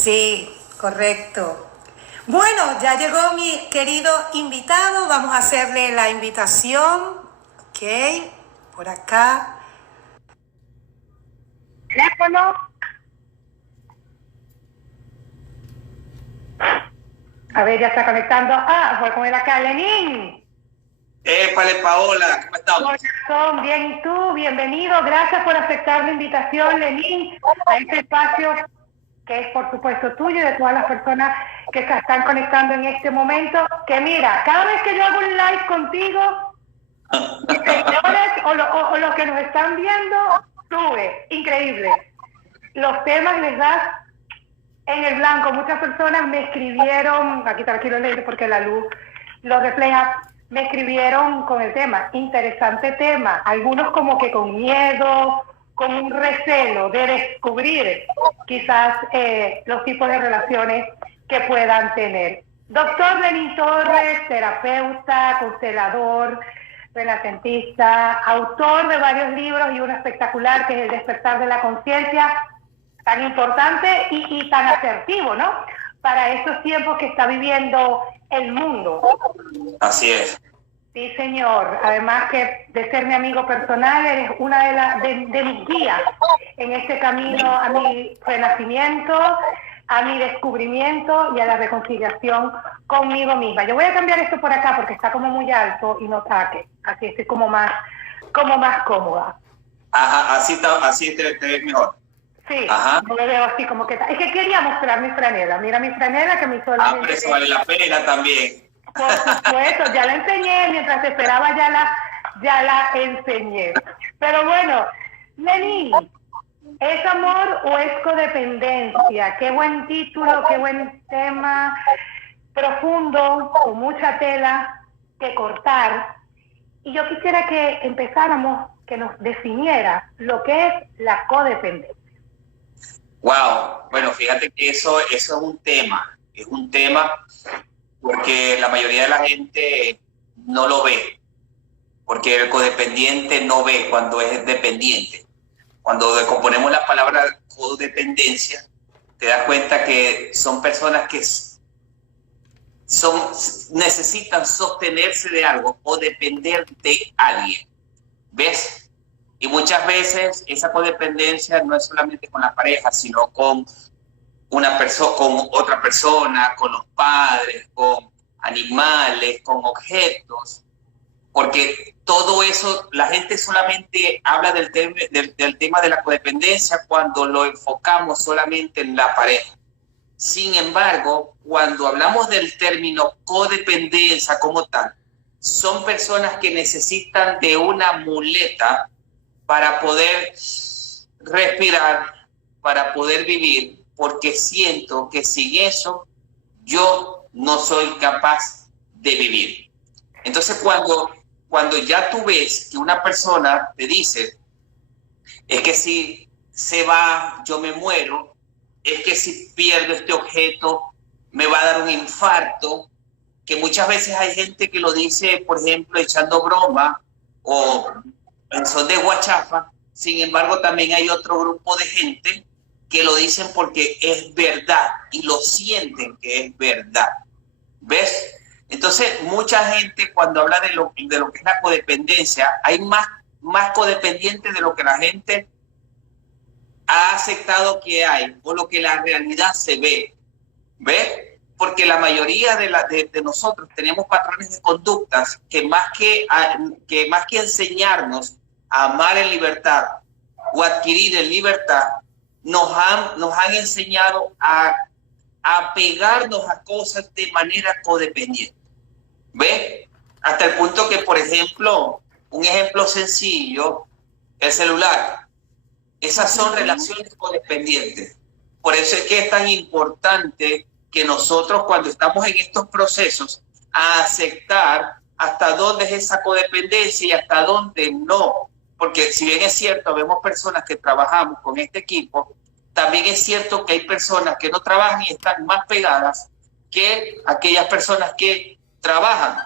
Sí, correcto. Bueno, ya llegó mi querido invitado. Vamos a hacerle la invitación. Ok, por acá. Teléfono. A ver, ya está conectando. Voy a comer acá, Lenín. Épale, Paola, ¿cómo estamos? Corazón, bien, ¿y tú? Bienvenido. Gracias por aceptar la invitación, Lenín, a este espacio que es, por supuesto, tuyo y de todas las personas que se están conectando en este momento. Que mira, cada vez que yo hago un live contigo, mis señores o los que nos están viendo, sube. Increíble. Los temas les das en el blanco. Muchas personas me escribieron, aquí te lo quiero leer porque la luz lo refleja, me escribieron con el tema, interesante tema, algunos como que con miedo, con un recelo de descubrir quizás los tipos de relaciones que puedan tener. Doctor Lenín Torres, terapeuta, constelador, renacentista, autor de varios libros y uno espectacular que es El despertar de la conciencia, tan importante y tan asertivo, ¿no? Para estos tiempos que está viviendo el mundo. Así es. Sí, señor. Además que de ser mi amigo personal, eres una de mis guías en este camino a mi renacimiento, a mi descubrimiento y a la reconciliación conmigo misma. Yo voy a cambiar esto por acá porque está como muy alto y no taque. Así estoy como más cómoda. Ajá, así te ves mejor. Sí, ajá. no me veo así como que... Es que quería mostrar mi franela. Mira mi franela que mi sola... Pero eso vale la pena también. Por supuesto, ya la enseñé. Mientras esperaba ya la enseñé. Pero bueno, Lenín, ¿es amor o es codependencia? Qué buen título, qué buen tema. Profundo, con mucha tela que cortar. Y yo quisiera que empezáramos, que nos definiera lo que es la codependencia. Wow, bueno, fíjate que eso es un tema porque la mayoría de la gente no lo ve, porque el codependiente no ve cuando es dependiente. Cuando decomponemos la palabra codependencia, te das cuenta que son personas que necesitan sostenerse de algo o depender de alguien, ¿ves? Y muchas veces esa codependencia no es solamente con la pareja, sino con con otra persona, con los padres, con animales, con objetos, porque todo eso, la gente solamente habla del tema de la codependencia cuando lo enfocamos solamente en la pareja. Sin embargo, cuando hablamos del término codependencia como tal, son personas que necesitan de una muleta para poder respirar, para poder vivir, porque siento que sin eso yo no soy capaz de vivir. Entonces, cuando ya tú ves que una persona te dice, es que si se va, yo me muero, es que si pierdo este objeto, me va a dar un infarto, que muchas veces hay gente que lo dice, por ejemplo, echando broma o en son de guachafa. Sin embargo, también hay otro grupo de gente que lo dicen porque es verdad y lo sienten que es verdad. ¿Ves? Entonces, mucha gente cuando habla de lo que es la codependencia, hay más codependientes de lo que la gente ha aceptado que hay o lo que la realidad se ve. ¿Ves? Porque la mayoría de nosotros tenemos patrones de conductas que más que enseñarnos a amar en libertad o adquirir en libertad, nos han enseñado a apegarnos a cosas de manera codependiente. ¿Ves? Hasta el punto que, por ejemplo, un ejemplo sencillo, el celular. Esas son relaciones codependientes. Por eso es que es tan importante que nosotros, cuando estamos en estos procesos, a aceptar hasta dónde es esa codependencia y hasta dónde no. Porque si bien es cierto, vemos personas que trabajamos con este equipo, también es cierto que hay personas que no trabajan y están más pegadas que aquellas personas que trabajan,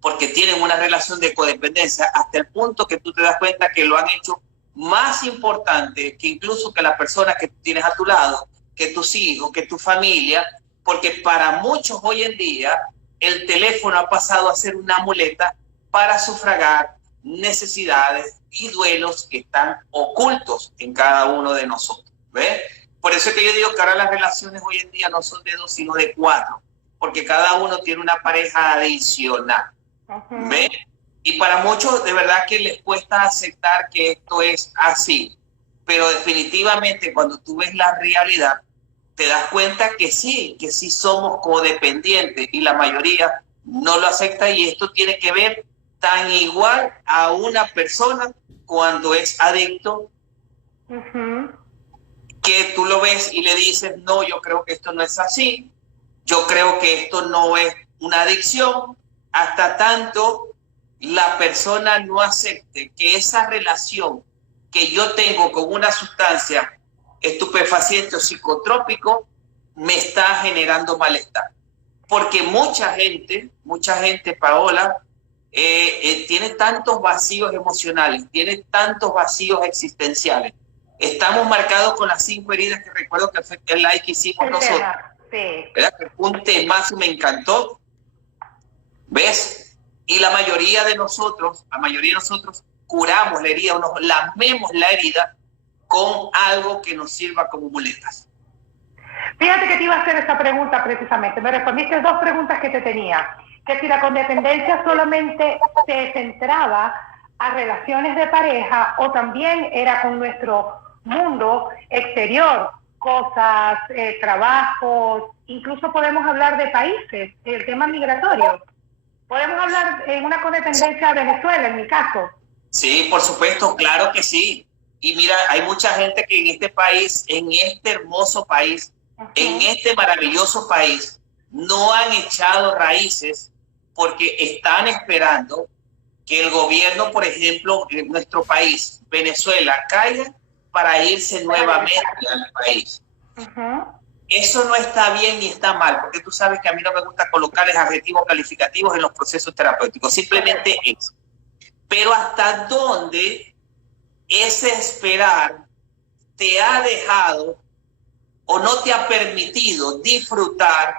porque tienen una relación de codependencia hasta el punto que tú te das cuenta que lo han hecho más importante que incluso que la persona que tienes a tu lado, que tus hijos, que tu familia, porque para muchos hoy en día el teléfono ha pasado a ser una muleta para sufragar necesidades y duelos que están ocultos en cada uno de nosotros. ¿Ves? Por eso es que yo digo que ahora las relaciones hoy en día no son de 2, sino de 4, porque cada uno tiene una pareja adicional. ¿Ves? Y para muchos de verdad que les cuesta aceptar que esto es así, pero definitivamente cuando tú ves la realidad, te das cuenta que sí somos codependientes y la mayoría no lo acepta, y esto tiene que ver tan igual a una persona cuando es adicto, que tú lo ves y le dices, no, yo creo que esto no es así, yo creo que esto no es una adicción, hasta tanto la persona no acepte que esa relación que yo tengo con una sustancia estupefaciente o psicotrópico me está generando malestar. Porque mucha gente, Paola, tiene tantos vacíos emocionales, tiene tantos vacíos existenciales. Estamos marcados con las 5 heridas que recuerdo que fue el live que hicimos nosotros. Sí. ¿Verdad? Un temazo, me encantó. ¿Ves? Y la mayoría de nosotros curamos la herida o nos lamemos la herida con algo que nos sirva como muletas. Fíjate que te iba a hacer esa pregunta precisamente. Me respondiste 2 preguntas que te tenía. Que si la codependencia solamente se centraba a relaciones de pareja o también era con nuestro mundo exterior, cosas, trabajos, incluso podemos hablar de países, el tema migratorio. Podemos hablar en una codependencia a Venezuela, en mi caso. Sí, por supuesto, claro que sí. Y mira, hay mucha gente que en este país, en este hermoso país, en este maravilloso país, no han echado raíces porque están esperando que el gobierno, por ejemplo, en nuestro país, Venezuela, caiga para irse nuevamente al país. Eso no está bien ni está mal, porque tú sabes que a mí no me gusta colocar adjetivos calificativos en los procesos terapéuticos, simplemente eso. Pero ¿hasta dónde ese esperar te ha dejado o no te ha permitido disfrutar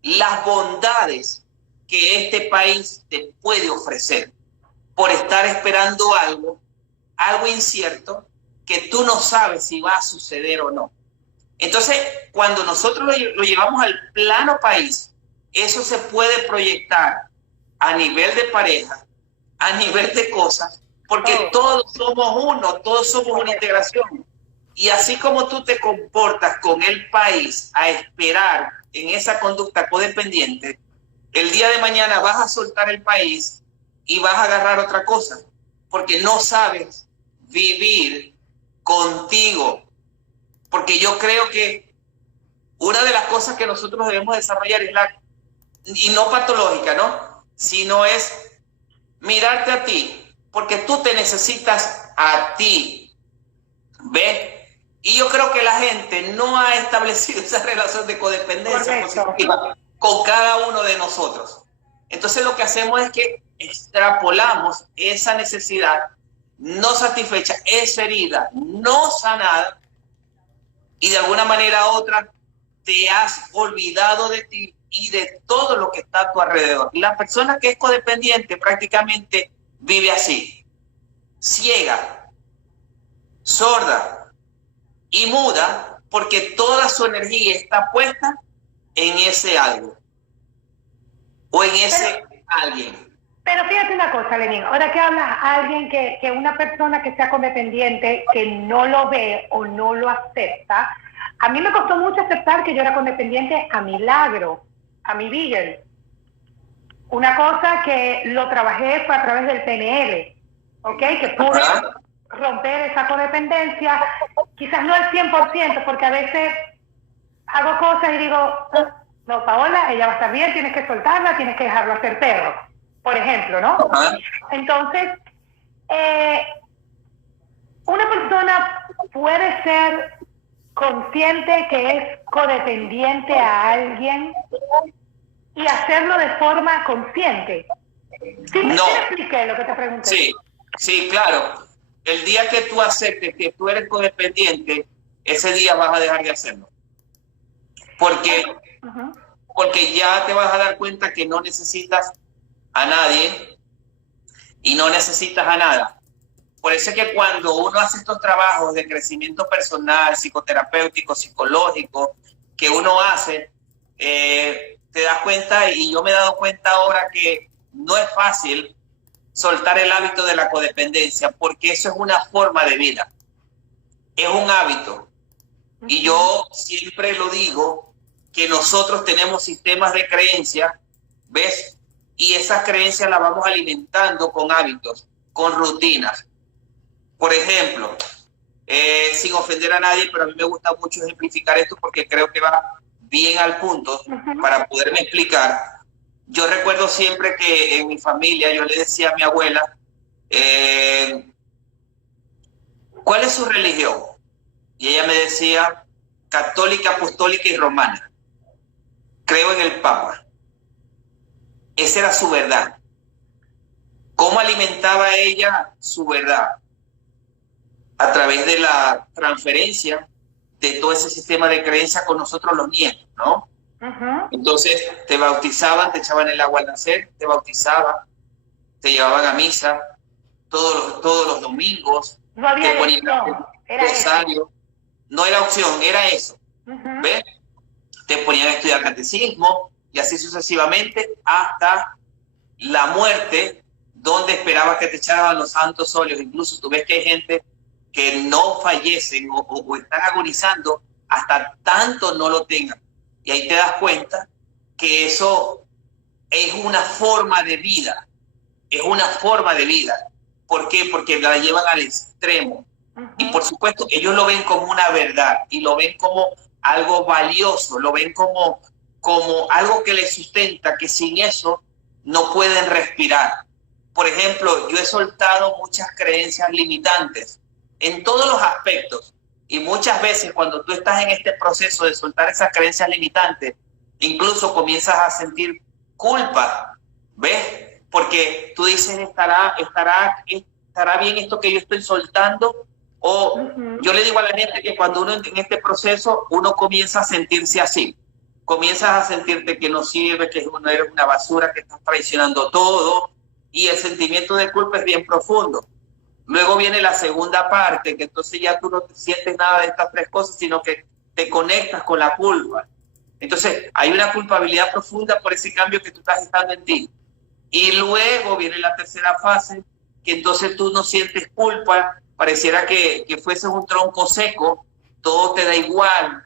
las bondades que este país te puede ofrecer por estar esperando algo incierto que tú no sabes si va a suceder o no? Entonces, cuando nosotros lo llevamos al plano país, eso se puede proyectar a nivel de pareja, a nivel de cosas, porque todos somos uno, todos somos una integración. Y así como tú te comportas con el país a esperar en esa conducta codependiente, el día de mañana vas a soltar el país y vas a agarrar otra cosa, porque no sabes vivir contigo. Porque yo creo que una de las cosas que nosotros debemos desarrollar es y no patológica, ¿no? Sino es mirarte a ti, porque tú te necesitas a ti. ¿Ves? Y yo creo que la gente no ha establecido esa relación de codependencia positiva con cada uno de nosotros. Entonces lo que hacemos es que extrapolamos esa necesidad no satisfecha, esa herida no sanada, y de alguna manera u otra te has olvidado de ti y de todo lo que está a tu alrededor. La persona que es codependiente prácticamente vive así, ciega, sorda y muda, porque toda su energía está puesta en ese algo o en ese alguien. Pero fíjate una cosa, Lenín, ahora que hablas a alguien que una persona que sea codependiente, que no lo ve o no lo acepta, a mí me costó mucho aceptar que yo era codependiente a Milagro, a mi Beagle. Una cosa que lo trabajé fue a través del PNL, ¿ok? Que pude romper esa codependencia, quizás no al 100%, porque a veces hago cosas y digo, no, Paola, ella va a estar bien, tienes que soltarla, tienes que dejarlo hacer perro, por ejemplo, ¿no? Entonces, una persona puede ser consciente que es codependiente a alguien y hacerlo de forma consciente. ¿Sí? No. ¿Te expliqué lo que te pregunté? Sí, claro. El día que tú aceptes que tú eres codependiente, ese día vas a dejar de hacerlo. Porque ya te vas a dar cuenta que no necesitas a nadie y no necesitas a nada. Por eso es que cuando uno hace estos trabajos de crecimiento personal, psicoterapéutico, psicológico, que uno hace, te das cuenta, y yo me he dado cuenta ahora que no es fácil soltar el hábito de la codependencia, porque eso es una forma de vida, es un hábito. Y yo siempre lo digo, que nosotros tenemos sistemas de creencia, ¿ves? Y esas creencias las vamos alimentando con hábitos, con rutinas. Por ejemplo, sin ofender a nadie, pero a mí me gusta mucho ejemplificar esto porque creo que va bien al punto para poderme explicar. Yo recuerdo siempre que en mi familia yo le decía a mi abuela, ¿cuál es su religión? Y ella me decía, católica, apostólica y romana. Creo en el Papa. Esa era su verdad. ¿Cómo alimentaba ella su verdad? A través de la transferencia de todo ese sistema de creencia con nosotros los nietos, ¿no? Entonces te bautizaban, te echaban el agua al nacer, te bautizaban, te llevaban a misa todos los domingos, no había te ponían era rosario. Eso. No era opción, era eso. ¿Ves? Te ponían a estudiar catecismo y así sucesivamente hasta la muerte, donde esperabas que te echaran los santos óleos. Incluso tú ves que hay gente que no fallecen o están agonizando hasta tanto no lo tengan. Y ahí te das cuenta que eso es una forma de vida. Es una forma de vida. ¿Por qué? Porque la llevan al extremo. Y por supuesto, ellos lo ven como una verdad y lo ven como algo valioso, lo ven como algo que les sustenta, que sin eso no pueden respirar. Por ejemplo, yo he soltado muchas creencias limitantes en todos los aspectos. Y muchas veces cuando tú estás en este proceso de soltar esas creencias limitantes, incluso comienzas a sentir culpa, ¿ves? Porque tú dices, ¿estará bien esto que yo estoy soltando? O yo le digo a la gente que cuando uno en este proceso, uno comienza a sentirse así. Comienzas a sentirte que no sirve, que uno eres una basura, que estás traicionando todo. Y el sentimiento de culpa es bien profundo. Luego viene la segunda parte, que entonces ya tú no te sientes nada de estas tres cosas, sino que te conectas con la culpa. Entonces hay una culpabilidad profunda por ese cambio que tú estás estando en ti. Y luego viene la tercera fase, que entonces tú no sientes culpa, pareciera que fueses un tronco seco, todo te da igual,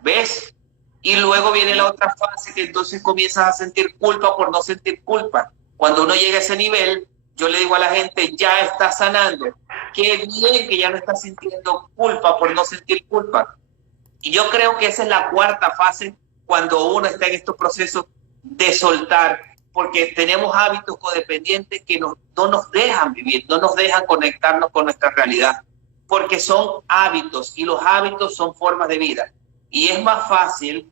¿ves? Y luego viene la otra fase, que entonces comienzas a sentir culpa por no sentir culpa. Cuando uno llega a ese nivel, yo le digo a la gente, ya está sanando. Qué bien que ya no está sintiendo culpa por no sentir culpa. Y yo creo que esa es la cuarta fase cuando uno está en estos procesos de soltar, porque tenemos hábitos codependientes que no nos dejan vivir, no nos dejan conectarnos con nuestra realidad, porque son hábitos y los hábitos son formas de vida. Y es más fácil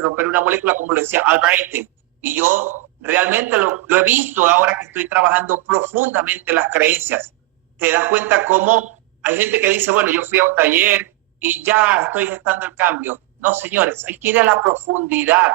romper una molécula, como lo decía Albert Einstein. Y yo realmente lo he visto ahora que estoy trabajando profundamente las creencias. Te das cuenta cómo hay gente que dice, bueno, yo fui a un taller y ya estoy gestando el cambio. No, señores, hay que ir a la profundidad,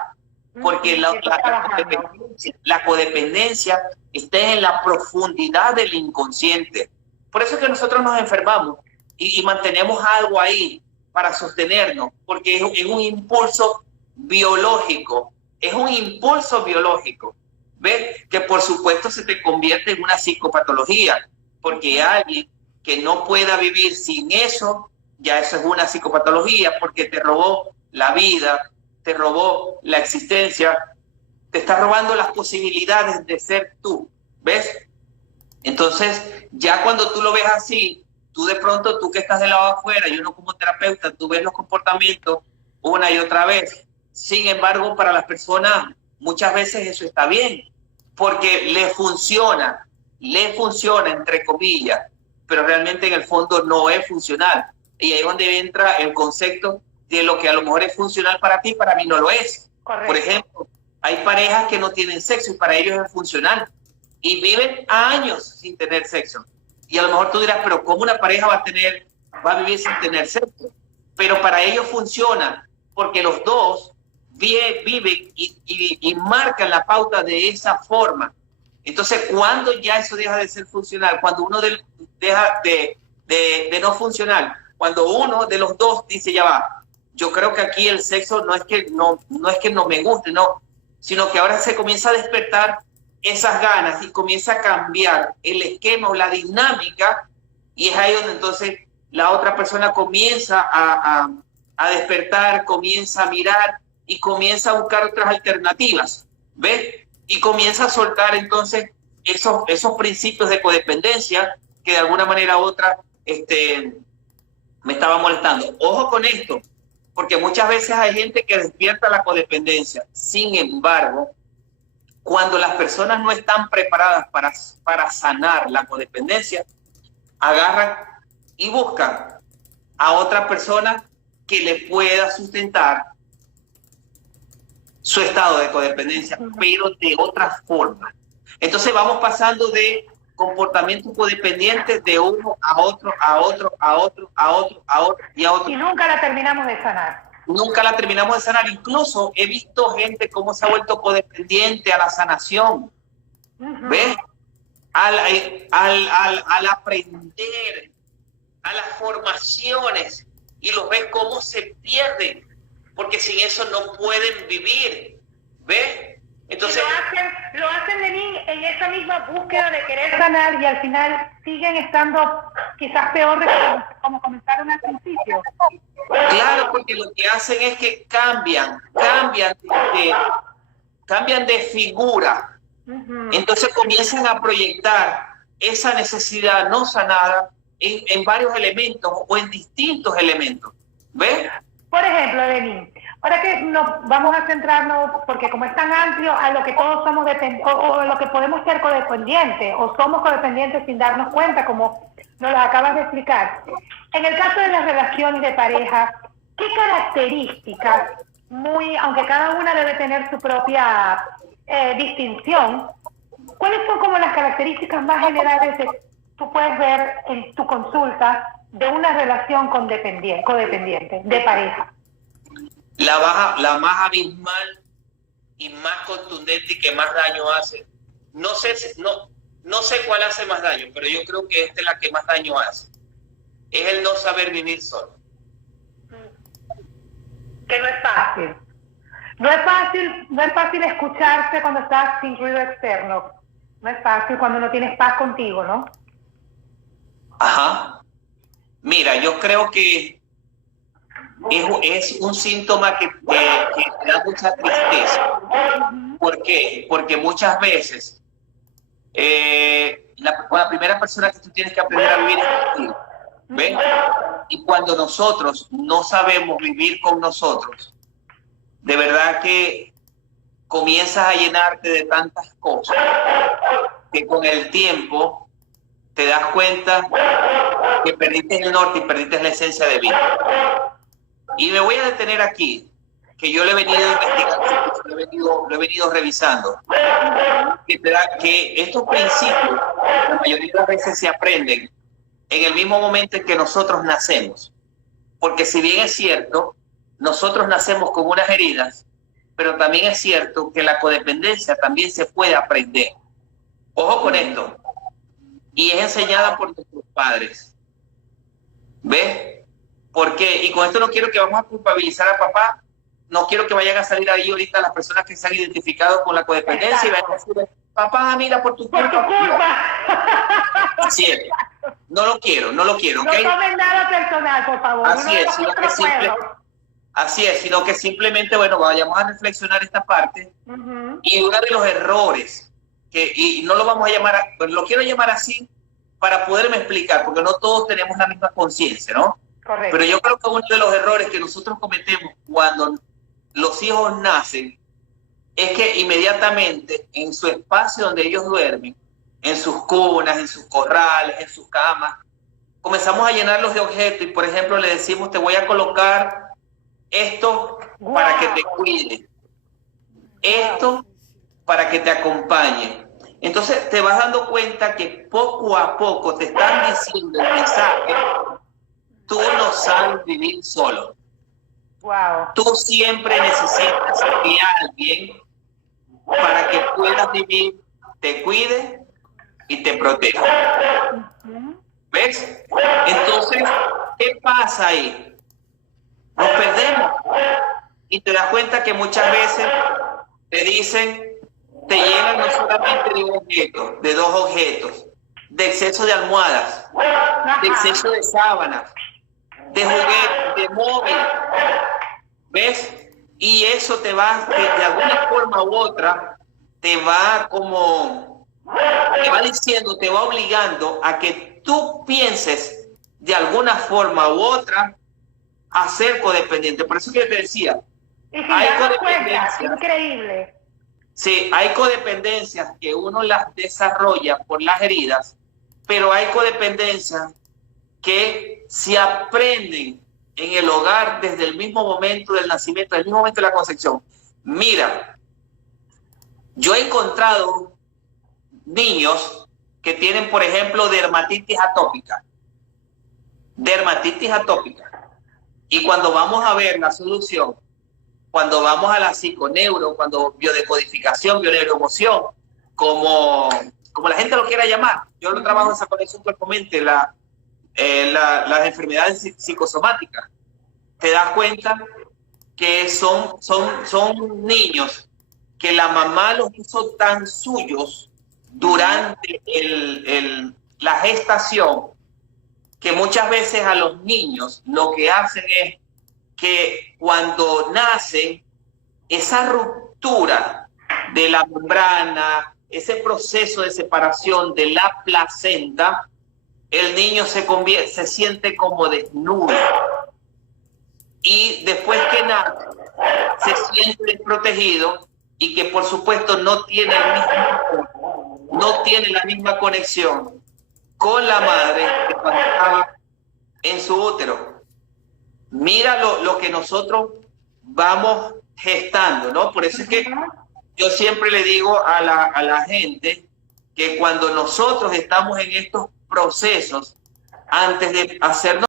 porque la codependencia está en la profundidad del inconsciente. Por eso es que nosotros nos enfermamos y mantenemos algo ahí para sostenernos, porque es un impulso biológico. Es un impulso biológico, ¿ves? Que por supuesto se te convierte en una psicopatología, porque alguien que no pueda vivir sin eso, ya eso es una psicopatología, porque te robó la vida, te robó la existencia, te está robando las posibilidades de ser tú, ¿ves? Entonces, ya cuando tú lo ves así, tú de pronto, tú que estás del lado afuera, y uno como terapeuta, tú ves los comportamientos una y otra vez. Sin embargo, para las personas muchas veces eso está bien, porque le funciona, entre comillas, pero realmente en el fondo no es funcional. Y ahí es donde entra el concepto de lo que a lo mejor es funcional para ti, para mí no lo es. Correcto. Por ejemplo, hay parejas que no tienen sexo y para ellos es funcional y viven años sin tener sexo. Y a lo mejor tú dirás, pero ¿cómo una pareja va a vivir sin tener sexo? pero para ellos funciona porque los dos viven y marcan la pauta de esa forma. Entonces, cuando ya eso deja de ser funcional, cuando uno deja de no funcionar, cuando uno de los dos dice, ya va, yo creo que aquí el sexo no es que no me guste, no, sino que ahora se comienza a despertar esas ganas y comienza a cambiar el esquema o la dinámica, y es ahí donde entonces la otra persona comienza a despertar, comienza a mirar y comienza a buscar otras alternativas, ¿ves? Y comienza a soltar entonces esos principios de codependencia que de alguna manera u otra me estaba molestando. Ojo con esto, porque muchas veces hay gente que despierta la codependencia. Sin embargo, cuando las personas no están preparadas para sanar la codependencia, agarran y buscan a otra persona que le pueda sustentar su estado de codependencia, pero de otra forma. Entonces vamos pasando de comportamientos codependientes de uno a otro, a otro, a otro, a otro, a otro y a otro. Y nunca la terminamos de sanar. Nunca la terminamos de sanar. Incluso he visto gente cómo se ha vuelto codependiente a la sanación. ¿Ves? Al aprender, a las formaciones, y los ves cómo se pierden, porque sin eso no pueden vivir. ¿Ves? Entonces lo hacen Lenín, en esa misma búsqueda de querer sanar, y al final siguen estando quizás peor de como comenzaron al principio. Claro, porque lo que hacen es que cambian de figura. Entonces comienzan a proyectar esa necesidad no sanada en varios elementos o en distintos elementos. ¿Ves? Por ejemplo, Lenín, ahora que nos vamos a centrarnos, porque como es tan amplio, a lo que todos somos o a lo que podemos ser codependientes, o somos codependientes sin darnos cuenta, como nos lo acabas de explicar. En el caso de las relaciones de pareja, ¿qué características, aunque cada una debe tener su propia distinción, cuáles son como las características más generales que tú puedes ver en tu consulta de una relación codependiente de pareja? La más abismal y más contundente y que más daño hace. No sé cuál hace más daño, pero yo creo que esta es la que más daño hace. Es el no saber vivir solo. Que no es fácil. No es fácil escucharse cuando estás sin ruido externo. No es fácil cuando no tienes paz contigo, ¿no? Ajá. Mira, yo creo que es un síntoma que da mucha tristeza. ¿Por qué? Porque muchas veces la primera persona que tú tienes que aprender a vivir es contigo. ¿Ves? Y cuando nosotros no sabemos vivir con nosotros, de verdad que comienzas a llenarte de tantas cosas que con el tiempo te das cuenta que perdiste el norte y perdiste la esencia de vida. Y me voy a detener aquí, que yo lo he venido investigando, lo he venido revisando, que estos principios la mayoría de las veces se aprenden en el mismo momento en que nosotros nacemos. Porque si bien es cierto, nosotros nacemos con unas heridas, pero también es cierto que la codependencia también se puede aprender. Ojo con esto. Y es enseñada por nuestros padres. ¿Ves? ¿Por qué? Y con esto no quiero que vamos a culpabilizar a papá. No quiero que vayan a salir ahí ahorita las personas que se han identificado con la codependencia y vayan a decir, papá, mira, por tu culpa. ¡Por tu culpa! Así es. No lo quiero, ¿okay? No tomen nada personal, por favor. Así es, sino que simplemente, bueno, vayamos a reflexionar esta parte. Y uno de los errores, y no lo vamos a llamar, lo quiero llamar así para poderme explicar, porque no todos tenemos la misma conciencia, ¿no? Correcto. Pero yo creo que uno de los errores que nosotros cometemos cuando los hijos nacen es que inmediatamente en su espacio donde ellos duermen, en sus cunas, en sus corrales, en sus camas, comenzamos a llenarlos de objetos y, por ejemplo, le decimos, te voy a colocar esto para que te cuide, esto para que te acompañe. Entonces te vas dando cuenta que poco a poco te están diciendo el mensaje tú no sabes vivir solo. Wow. Tú siempre necesitas de alguien para que puedas vivir, te cuide y te proteja. ¿Ves? Entonces, ¿qué pasa ahí? Nos perdemos. Y te das cuenta que muchas veces te dicen, te llenan no solamente de un objeto, de dos objetos, de exceso de almohadas, de exceso de sábanas, de juguetes, de móvil. ¿Ves? Y eso te va, de alguna forma u otra, te va diciendo, te va obligando a que tú pienses de alguna forma u otra a ser codependiente. Por eso que yo te decía, Y si hay das cuenta, codependencias. increíble. Sí, hay codependencias que uno las desarrolla por las heridas, pero hay codependencias que se aprenden en el hogar desde el mismo momento del nacimiento, del mismo momento de la concepción. Mira, yo he encontrado niños que tienen, por ejemplo, dermatitis atópica. Dermatitis atópica. Y cuando vamos a ver la solución, cuando vamos a la psiconeuro, cuando biodecodificación, bioneuroemoción, como la gente lo quiera llamar, yo lo trabajo en esa conexión cuerpo-mente, las enfermedades psicosomáticas, te das cuenta que son niños que la mamá los hizo tan suyos durante la gestación, que muchas veces a los niños lo que hacen es que cuando nacen, esa ruptura de la membrana, ese proceso de separación de la placenta, el niño se siente como desnudo. Y después que nace, se siente desprotegido y que por supuesto no tiene la misma conexión con la madre que cuando estaba en su útero. Mira lo que nosotros vamos gestando, ¿no? Por eso es que yo siempre le digo a la gente que cuando nosotros estamos en estos procesos, antes de hacernos